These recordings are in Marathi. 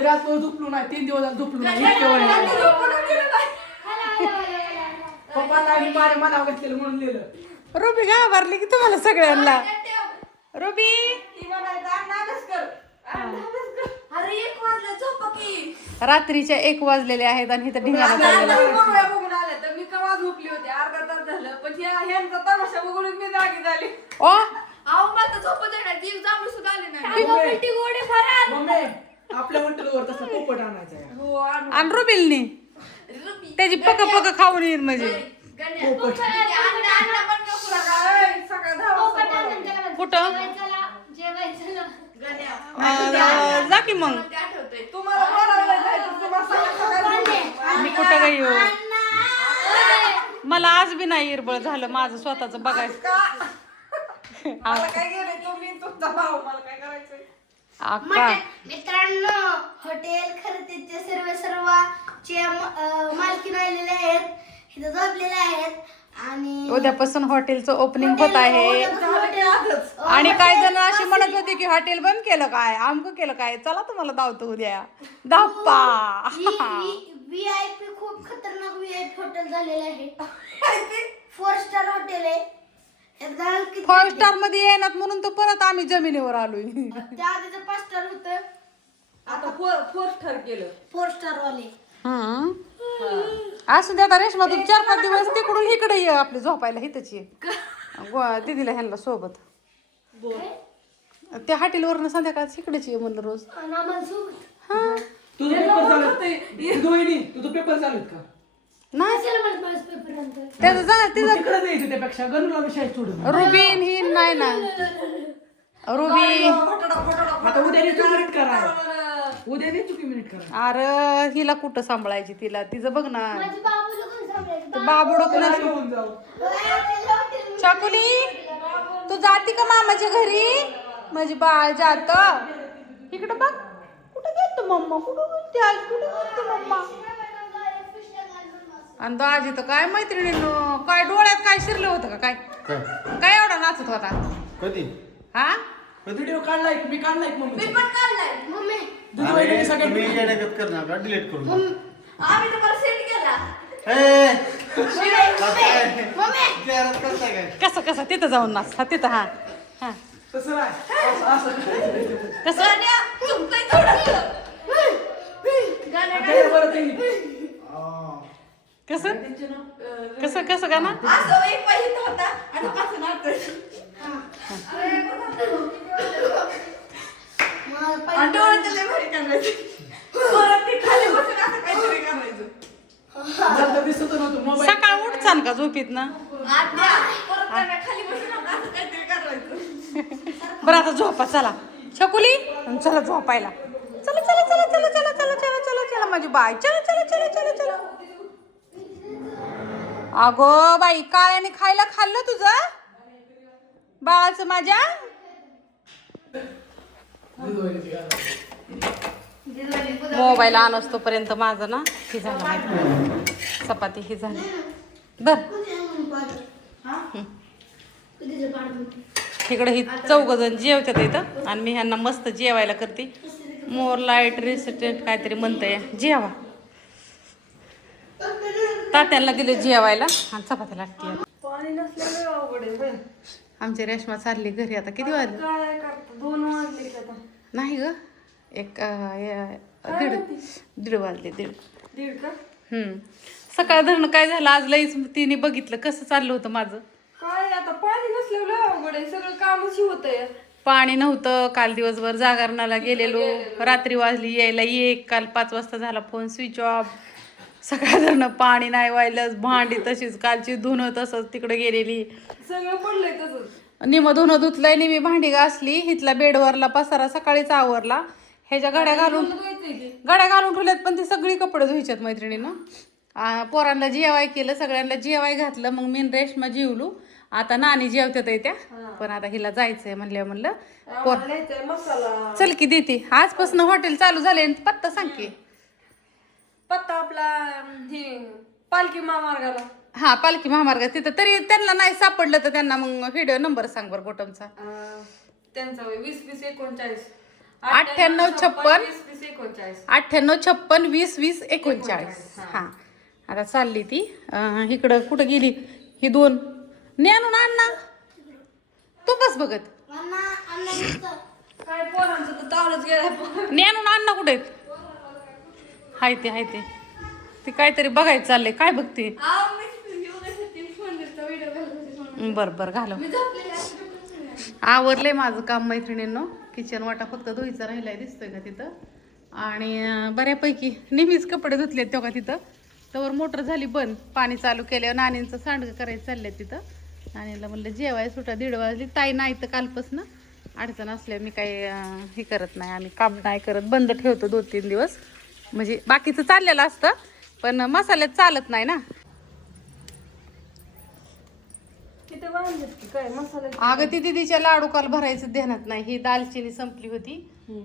मी रात्र झोपलो नाही 3 दिवस झाले झोपलो नाही इतके वेळ पप्पाला मी माझ्या मनावर घेतलेलं म्हणून लिहिलं रुबी घाबरली की तुम्हाला सगळ्यांना रुबी अरे 1 वाजलं झोपा की रात्रीच्या 1 वाजलेले आहेत आणि इथं ढिंगाणा चाललेला आहे. बघून आले तर मी केव्हा झोपली होती अर्धा तास झालं पण ह्यांचा तमाशा बघून मी जागी झाली ओ अहो मला तर झोपत येणार ती जांभळी सुद्धा आली नाही मम्मी आपल्या हॉटेलवर तसं पोपट आणायचा आहे. हो आणू. आणि रुबीलनी त्याची पक पक खाऊन येईल म्हणजे गण्या, अण्णा पण नको लागा. ए, सकाळ 10 वाजता बोलावलं. कुठं गण्या, जा की मग ते आठवतंय. तुम्हाला बोलावलं जायचं, तुम्हाला सकाळ सकाळ मी कुठं काही हो मला आज बी नाही इरबळ झालं माझं स्वतःच बघायचं मला काय गेलंय तुम्ही तुमचा भाऊ मला काय करायचंय अक्का मित्रांनो हॉटेल खरेदीचे सर्वांचे मालकीन आलेले आहेत इथं झोपलेले आहेत आणि उद्यापासून हॉटेलचं ओपनिंग होत आहे आणि काही जण अशी म्हणत होते की हॉटेल बंद केलं काय आमकं केलं काय चला तुम्हाला धावतो उद्या धाप्पा VIP खूप खतरनाक VIP हॉटेल झालेलं आहे 4 स्टार हॉटेल आहे एकदा 4 स्टार मध्ये येणार म्हणून तर परत आम्ही जमिनीवर आलोय त्या आधीचं 5 स्टार होतं आता 4 स्टार केलं 4 स्टार वाले असू द्या आता रेशमा तू 4-5 दिवस तिकडून इकडे ये आपली झोपायला हितच ये दिदीला ह्यांना सोबत त्या हॉटेलवरनं संध्याकाळ इकडेच ये म्हणलं रोज आणि आम्हाला सोबत हा तुझं पेपर चालू दोन्ही तुझं पेपर चालू आहेत का नाही कशाला मला बस पेपर नंतर त्याचं जा तिचं तिकडे जायचं त्यापेक्षा गणूला विषय सोडून रुबीन ही नाही ना रुबी आता उद्या नेतो मिनिट करा उद्या नेतो की मिनिट करा अरे हिला कुठं सांभाळायची तिला तिचं बघ ना माझी बाबूला कोण सांभाळायचं बाबूड कुणा घेऊन जाऊ चाकुली तू जाती का मामाच्या घरी माझी बाळ जात इकडं बघ कुठं गेलतो मम्मा कुठं गेलती आज कुठं गेलती मम्मा आणि दाजी तर काय मैत्रिणीनं काय डोळ्यात काय शिरलं होतं का काय काय एवढा नाचत होता कधी हा व्हिडिओ काढलाय मी काढलाय मी मम्मी पण काढलाय मम्मी तुम्ही येण्यागत कर ना डिलीट करू आम्ही तुम्हाला सेंड केला मम्मी कसं कसं तिथं जाऊन नाच हा तिथं हा हा तसं नाही असं कसं गण्या, चुकतंय थोडंसं. गण्या, काय बरं ते कसं कसं कसं का ना असं एक पाहिजे होता आणि असं नाचतोय. आणि डोळ्यात लय भारी करायचं. परत ते खाली बसून असं काहीतरी करायचं. जर दिसत नव्हतं मोबाईल सकाळ उठचान का झोपीत ना आत्या, परत गण्या खाली बसून असं काहीतरी करायचं. बरं आता झोपा चला शकुली चला झोपायला चला चला चला चला चला चला चला चला चला माझी बाय चला चला चला चला चला अगो बाई काळ्याने खायला खाल्लं तुझं बाळाचं माझ्या मोबाईल आणस तोपर्यंत माझं ना हे झालं माहिती चपाती ही झाली बर इकडे ही 4 जण जेवतात इथं आणि मी ह्यांना मस्त जेवायला करते मोर लाईट रेसिडेंट काहीतरी म्हणतंय जेवा तात्यांना दिले जेवायला आणि चपात्या लागते पाणी नसल्यामुळे अवघड आहे बाई. आमची रेशमा चालली घरी आता किती वाजले काय करतो 2 वाजले की आता. नाही ग एक दीड वाजले दीड का सकाळ धरणं काय झालं आज लईच तिने बघितलं कसं चाललं होतं माझं काय आता पाणी नसल्यामुळे अवघड आहे सगळं कामच होतंय. पाणी नव्हतं काल दिवसभर जागरणाला गेलेलो रात्री वाजली यायला 1 काल 5 वाजता झाला फोन स्विच ऑफ सकाळ धरणं पाणी नाही व्हायलंच भांडी तशीच कालची धुणं तसंच तिकडे गेलेली सगळं पडलंय तसंच. निम धुणं धुतलंय निमी भांडी घासली हिथला बेडवरला पसारा सकाळीच आवरला ह्याच्या घड्या घालून ठेवल्यात पण ती सगळी कपडे धुयच्यात मैत्रिणीनं पोरांना जेवाय केलं सगळ्यांना जेवाय घातलं मग मी रेशमा जेवलो आता नानी जेवत्यात त्या पण आता हिला जायचंय म्हणलं मसाला चल की देते आजपासून हॉटेल चालू झाले पत्ता सांग की पत्ता आपला हे पालखी महामार्गाला हा पालखी महामार्ग तिथं तरी त्यांना नाही सापडलं तर त्यांना मग व्हिडिओ नंबर सांग बरं गोटमचा त्यांचा 20-20-39 9856 49. 9856 20 20 39. हा आता चालली ती इकडं कुठं गेली ही दोन नेणून अण्णा तू बस बघत अण्णा अण्णा नुसतं काय पोरांचं तर तावलंच गेलं. नेणून अण्णा कुठे आहेत हाय ते ती काहीतरी बघायचं चाललंय काय बघते बर घाल आवरलंय माझं काम मैत्रिणींनो किचन वाटा फक्त धुईचा राहिलाय दिसतोय का तिथं आणि बऱ्यापैकी नेहमीच कपडे धुतलेत तेव्हा तिथं तवर मोटर झाली बंद पाणी चालू केल्यावर नानींचं सांडगं करायचं चाललंय तिथं नानीला म्हणलं जेवाय सुटा 1:30 वाजली ताई नाही तर कालपासनं अडचण असल्या मी काही हे करत नाही आम्ही काम नाही करत बंद ठेवतो 2-3 दिवस म्हणजे बाकीचं चाललेलं असतं पण मसाल्यात चालत नाही ना तिथं बांधलेत की काय मसाले. अगं ती दीदीच्या लाडू काल भरायचं ध्यानात नाही ही दालचिनी संपली होती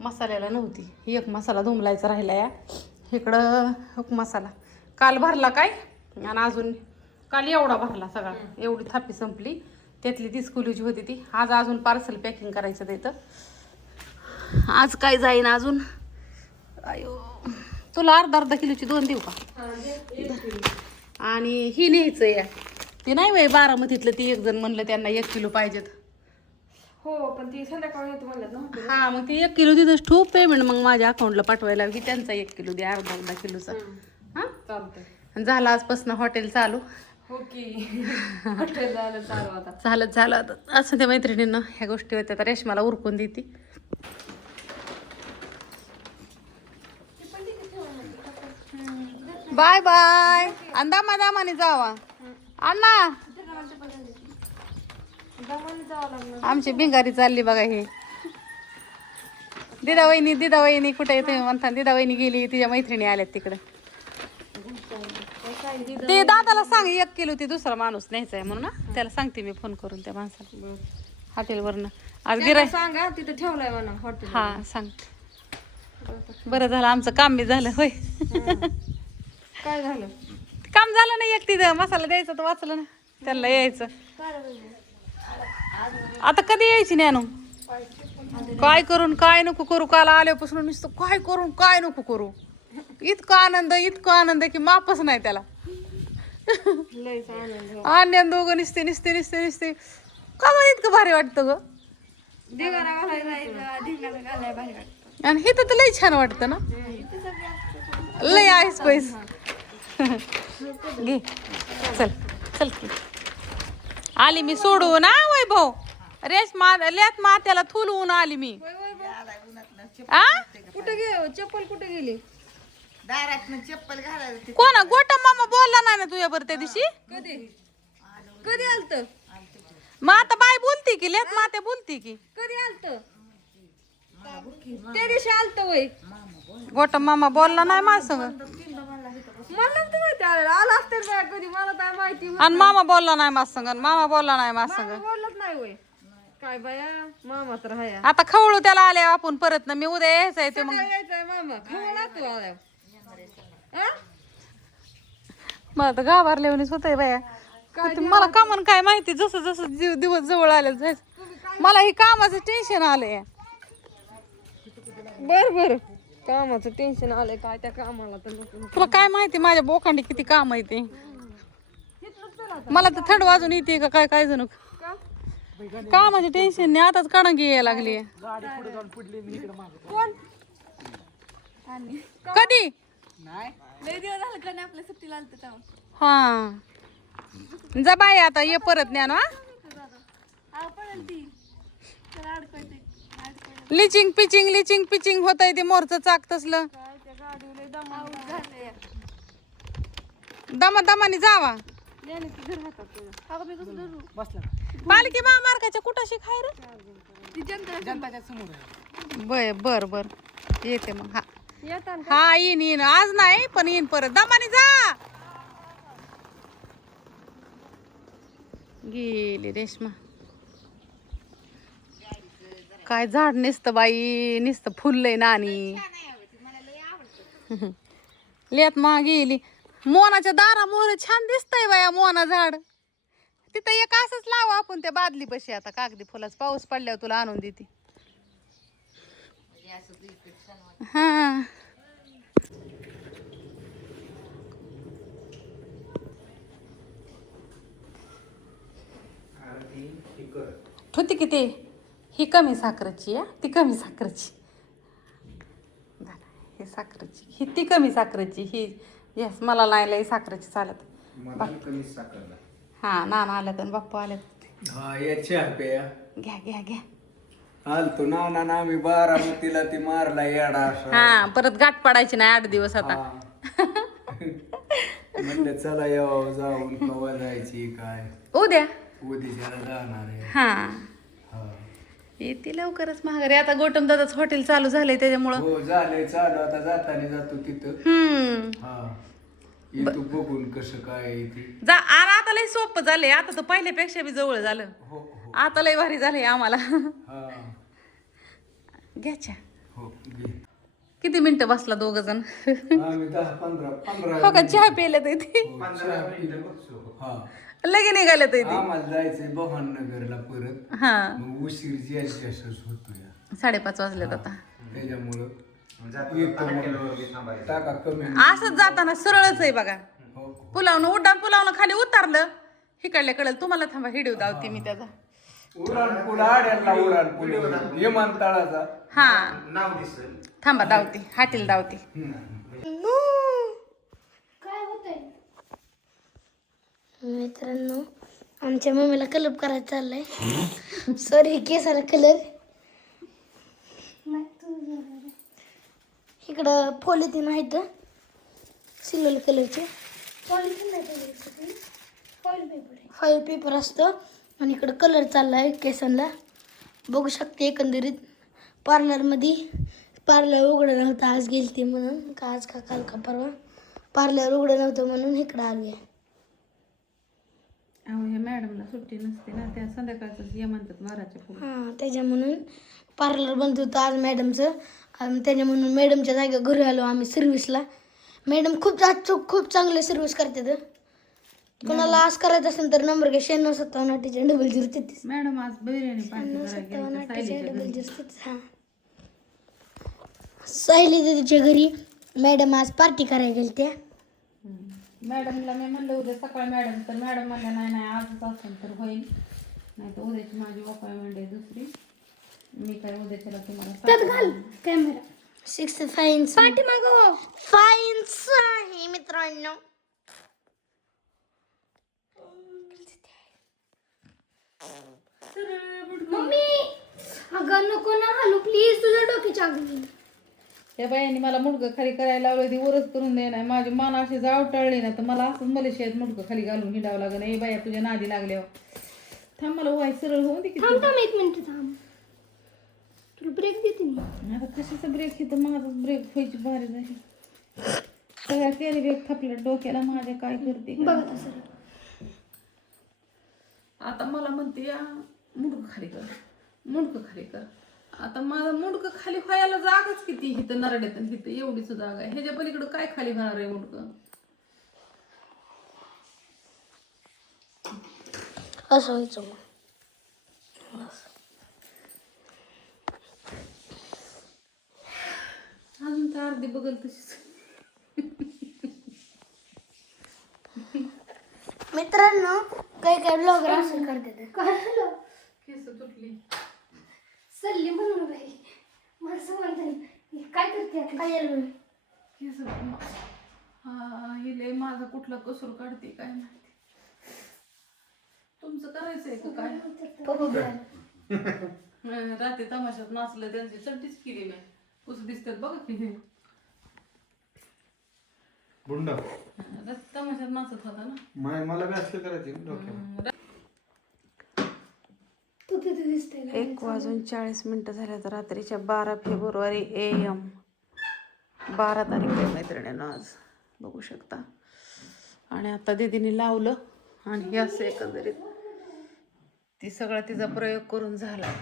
मसाल्याला नव्हती ही एक मसाला धुमलायचा राहिला या इकडं एक मसाला काल भरला काय आणि अजून काल एवढा भरला सगळा एवढी थापी संपली त्यातली 30 किलोची होती ती आज अजून पार्सल पॅकिंग करायचं त्याचं आज काय जाईन अजून अयो तुला अर्धा किलोची 2 देऊ का आणि ही न्यायचं या ती नाही बाई बारामतीतलं ती एक जण म्हणलं त्यांना 1 किलो पाहिजेत हो पण ती संध्याकाळी येतो म्हणलं ना. हा मग ती 1 किलो तिथंच ठेवू पेमेंट मग माझ्या अकाउंटला पाठवायला की त्यांचा 1 किलो द्या अर्धा किलोचा हा चालतंय. झालं आजपासून हॉटेल चालू हो की हॉटेल झालं चालू आता. झालं आता असं त्या मैत्रिणींना ह्या गोष्टी होत्या तर रेशमाला उरकून देते बाय बाय आणि दामाने जावा अण्णा आमची भिंगारी चालली बघा हे दिदा वहिनी कुठे येते म्हणता दिदा वहिनी गेली तिच्या मैत्रिणी आल्यात तिकडे ते दादाला सांग 1 किलो ती दुसरा माणूस न्यायचा आहे म्हणून ना त्याला सांगते मी फोन करून त्या माणसाला हॉटेलवरनं आज गिराय सांगा तिथं ठेवलंय म्हणा हॉटेल. हा सांग बरं झालं आमचं काम बी झालं होय काय झालं काम झालं नाही एक तिथं मसाला द्यायचा तर वाचलं ना त्यांना यायचं आता कधी यायची ज्ञानू काय करून काय नको करू काल आल्यापासून नुसतं काय करून काय नको करू इतका आनंद की मापच नाही त्याला लयच आनंद. आनंद दोघं निसते का मला इतकं भारी वाटतं ग धिंगाणा घालायला भारी वाटतं. आणि हे तर लय छान वाटतं ना लय आहेस पैस घे चल की आली मी सोडून ना वैभव लेत मात्याला थुलवून आली मी आ कुठे गेली चप्पल कुठे गेली दारात चप्पल घालायला कोणा गोटा मामा बोलला नाही ना तुझ्या बरं त्या दिवशी कधी आलत मग आता बाई बोलती की लेत मात्या बोलती की कधी आलत त्या दिवशी आलत वय गोटा मामा बोलला नाही माझ्या संग मला नव्हतं माहिती आला असते कधी मला काय माहिती आणि मामा बोलला नाही माझ्या संग मामा बोलला नाही माझ्या संग बोलत नाही वय काय बाया मामा तर हाया आता खवळू त्याला आले आपण परत ना मी उद्या यायचंय ते मग यायचंय मामा खवळा तू आल्या मला तर गावारल्यावणीच होतंय बाया मला कामन काय माहिती जसं जसं दिवस जवळ आले जायचं मला हे कामाचं टेन्शन आलंय बर कामाचं टेन्शन आलंय काय त्या कामाला तर नको. तुला काय माहिती माझ्या बोकांडी किती काम आहे ते मला तर थंड वाजून येते का काय जणू कामाचे टेन्शन नाही आताच काढंगी यायला लागली कधी लय दिवस झालं का नाही आपल्या सुट्टीला आलत तेव्हा. हा जा बाई आता ये परत ज्ञान हा लिचिंग पिचिंग होतंय ते मोरचं चाक तसलं दमाने जावा पालखी महामार्गाच्या कुठं शिकाय रे बर येते मग हा येईन आज नाही पण येईन परत दमाने जा गेली रेश्मा काय झाड नुसतं बाई नुसतं फुललंय नानी लेत मा गेली मोनाच्या दारा मोर छान दिसतंय बाया मोना झाड तिथं एक असंच लावा आपण त्या बादली बशी आता कागदी फुलाच पाऊस पडल्यावर तुला आणून देते हा होती की ते ही कमी साखरेची आहे ती कमी साखरेची ही साखरेची ही ती कमी साखरेची ही यस मला नाही लई साखरेची चालत हा नाना आल्यात आणि बाप्पा आल्यात हा याच्या प्या घ्या घ्या घ्या आलतो ना आम्ही बारामतीला ती मारला येडा असा हा परत गाठ पडायची नाही 8 दिवस आता म्हणलं चला यावं जाऊन कवा जायची काय उद्या उद्याच्याला जाणार आहे हा हा. येते लवकरच महागारी आता गोटम दादाच हॉटेल चालू झालंय त्याच्यामुळं हो झालंय चालू आता जाताना जातो तिथं हा येतो बघून कसं काय आहे ते जा आता लय सोपं झालंय आता तर पहिल्यापेक्षा बी जवळ झालं हो हो आता लय भारी झालंय आम्हाला हा घ्याच्या हो घे. किती मिनिटं बसला दोघ जण आम्ही 10-15 हो का चहा प्यायला तर इथे हा लगे निघाल्यात इथे आम्हाला जायचंय बहाननगरला परत हा मग उशीर जायची असंच होतो या 5:30 वाजलेत आता त्याच्यामुळं येतो मग. टाका कमी असंच जाताना सरळच आहे बघा हो पुलावनं उड्डाण पुलावनं खाली उतारलं हिकडल्या कडेला तुम्हाला थांबा हिडीव दावते मी त्याचा उडान पूल आड्याला उडान पूल विमानतळाचा हा थांबा दावते हाटील दावते काय होतंय मित्रांनो आमच्या मम्मीला कलर करायचा चाललाय सॉरी केसाला कलर इकडं पॉलिथिन आहेत सिल्वर कलरचे फॉईल पेपर असतं आणि इकडं कलर चाललाय केसांना बघू शकते एकंदरीत पार्लर उघडं नव्हतं आज गेलते म्हणून का आज का काल का परवा पार्लर उघडं नव्हतं म्हणून इकडं आली अहो ह्या मॅडमला सुट्टी नसते ना त्या संध्याकाळच ये म्हणतात माराच्या पुढे हां त्याच्या म्हणून पार्लर बंद होतं आज मॅडमचं आणि त्याच्या म्हणून मॅडमच्या जागेवर घरी आलो आम्ही सर्व्हिसला मॅडम खूप चांगले सर्व्हिस करतात कोणाला आज करायचं असेल तर नंबर घ्या 9657 मॅडम आज बिर्याणी पार्टी करायला गेली हां सायली दीदीच्या घरी मॅडम आज पार्टी करायला गेली त्या मॅडमला मी म्हणलं उद्या सकाळी मॅडम तर मॅडम म्हणल्या नाही आजच असेल तर होईल नाही तर उद्याची माझी अपॉइंटमेंट आहे दुसरी मी काय उद्याच्याला तुम्हाला कॅमेरा 6 फाईन्स पार्टी मागव फाईन्स आहे मित्रांनो मम्मी अगं नको ना हॅलो प्लीज तुझं डोक्याची आग त्या बायांनी मला मुडकं खाली करायला लावलं ती वरच करून देणार माझी मान अशी जाव टळली ना तर मला असंच मलेशियात मुडकं खाली घालून हिंडावं लागलं ए बाया तुझ्या नादी लागल्यावर थांब मला वाय सरळ होऊन दे की थांब 1 मिनिट थांब तुला ब्रेक देते मी आता कशाचा ब्रेक तर माझाच ब्रेक व्हायची भारी झाली सगळ्या कॅरी बॅग थपल्या डोक्याला माझ्या काय करते काय? बघत असं आता मला म्हणते या मुडकं खाली कर आता माझं मुडकं खाली व्हायला जागाच किती हिथं नरड्यात हिथं एवढीच जागा आहे ह्याच्या पलीकडं काय खाली होणार आहे मुडकं असं व्हायचं मग अजून तर अर्धी बघल तशीच मित्रांनो काही ब्लॉगर असं करते केस तुटली सल्ली म्हणून बाई माणसं म्हणते काय करते काय केस हा हिले माझा कुठला कसूर काढते काय माहिती तुमचं करायचंय का काय रात्री तमाशात नाचलं त्यांची चड्डीच केली नाही कसं दिसतात बघा की बुंडा तमाशात नाचत होता ना मला बी असलं करायचे डोक्याला 1:40 झाल्या तर रात्रीच्या 12 फेब्रुवारी AM 12 तारीख आहे मैत्रिणीनं आज बघू शकता आणि आता दीदीने लावलं आणि हे असं एकंदरीत ती सगळा तिचा प्रयोग करून झाला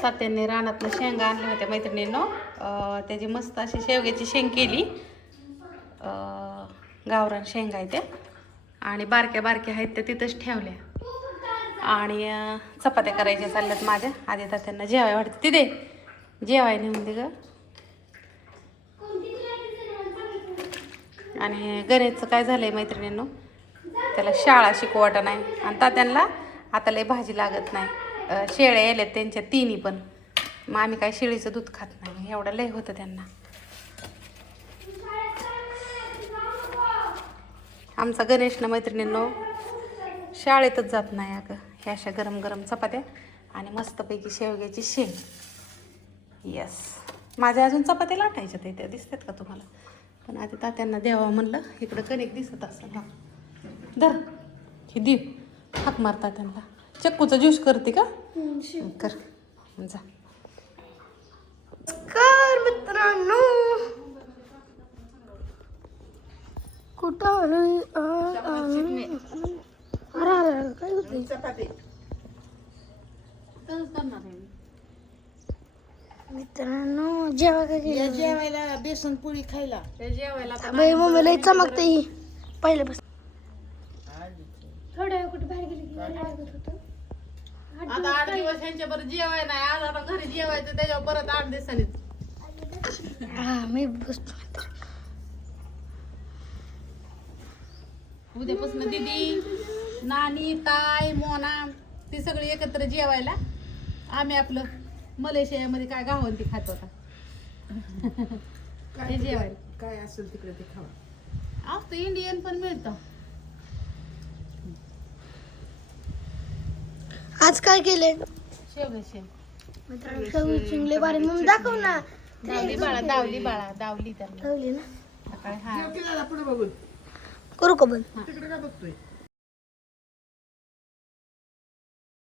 सात्यांनी रानातनं शेंगा आणल्या होत्या मैत्रिणीनं त्याची मस्त अशी शेवग्याची शेंग केली गावरान शेंगा आहे त्या आणि बारक्या आहेत त्या तिथंच ठेवल्या आणि चपात्या करायच्या चालल्यात माझ्या. आधी तर त्यांना जेवाय वाटते तिथे जेवाय नाही म्हणते ग. आणि गणेशचं काय झालंय मैत्रिणींनो, त्याला शाळा शिकवाटा नाही आणि तात्यांना आता लय भाजी लागत नाही. शेळ्या यायल्यात त्यांच्या तिन्ही पण, मग आम्ही काय शेळीचं दूध खात नाही, एवढं लय होतं त्यांना. आमचा गणेश ना मैत्रिणींनो शाळेतच जात नाही अगं. ह्या अशा गरम गरम चपात्या आणि मस्तपैकी शेवग्याची शेंग. यस, माझ्या अजून चपात्या लाटायच्या त्या दिसतात का तुम्हाला, पण आधी तात्यांना द्यावं म्हणलं. इकडं कणिक दिसत असेल. हा धर हे देऊ, हाक मारता त्यांना. चक्कूचा ज्यूस करते का? कर जा. कर मित्रांनो, कुठं आलोय? अरे काय होतंय? चपाती मित्रांनो जेव्हा काय या जेवायला बेसन पोळी खायला बाई मम्मी लई चमकते ही पहिल्यापासून. थोड्या वेळ कुठे बाहेर गेली की लागत होतं. आता 8 दिवस ह्यांच्या बरं जेवाय नाही. आज आता घरी जेवायचं, त्याच्यावर परत 8 दिवसांनी. हा मी बसतो. उद्यापासून दीदी, नानी, ताई, मोना ती सगळी एकत्र जेवायला. आम्ही आपलं मलेशियामध्ये काय गावण ती खात होता ते जेवायला. काय असेल तिकडे ते खावा. आज तर इंडियन पण मिळतं. आज काय केले? शेवगे चिंगले बारे मम्मी दाखव ना. दावली बाळा, दावली बाळा, दावली त्यांना ठेवली ना. सकाळी. हा पुढे बघून करू का बंद? तिकडे काय बघतोय?